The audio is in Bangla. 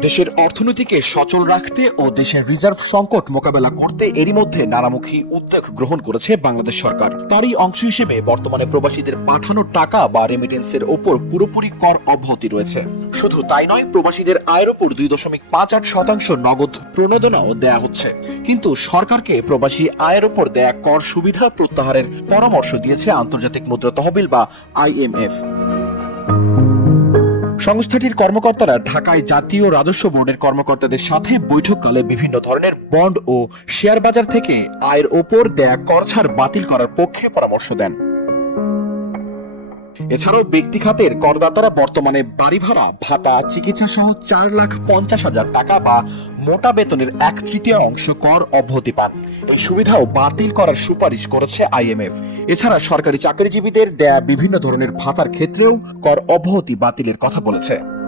দেশের অর্থনীতিকে সচল রাখতে ও দেশের রিজার্ভ সংকট মোকাবেলা করতে এরই মধ্যে নানামুখী উদ্যোগ গ্রহণ করেছে বাংলাদেশ সরকার। তারই অংশ হিসেবে বর্তমানে প্রবাসীদের পাঠানো টাকা বা রেমিটেন্সের ওপর পুরোপুরি কর অব্যাহতি রয়েছে। শুধু তাই নয়, প্রবাসীদের আয়ের ওপর দুই দশমিক পাঁচ আট শতাংশ নগদ প্রণোদনাও দেয়া হচ্ছে। কিন্তু সরকারকে প্রবাসী আয়ের ওপর দেয়া কর সুবিধা প্রত্যাহারের পরামর্শ দিয়েছে আন্তর্জাতিক মুদ্রা তহবিল বা আইএমএফ সংস্থাটির কর্মকর্তারা ঢাকায় জাতীয় রাজস্ব বোর্ডের কর্মকর্তাদের সাথে বৈঠককালে বিভিন্ন ধরনের বন্ড ও শেয়ার বাজার থেকে আয়ের ওপর দেয়া কর ছাড় বাতিল করার পক্ষে পরামর্শ দেন। এছাড়াও ব্যক্তি খাতের করদাতারা বর্তমানে বাড়ি ভাড়া, ভাতা, চিকিৎসা সহ চার লাখ পঞ্চাশ হাজার টাকা বা মোটা বেতনের এক তৃতীয় অংশ কর অব্যাহতি পান। এই সুবিধাও বাতিল করার সুপারিশ করেছে আইএমএফ। এছাড়া সরকারি চাকরিজীবীদের দেয়া বিভিন্ন ধরনের ভাতার ক্ষেত্রেও কর অব্যাহতি বাতিলের কথা বলেছে।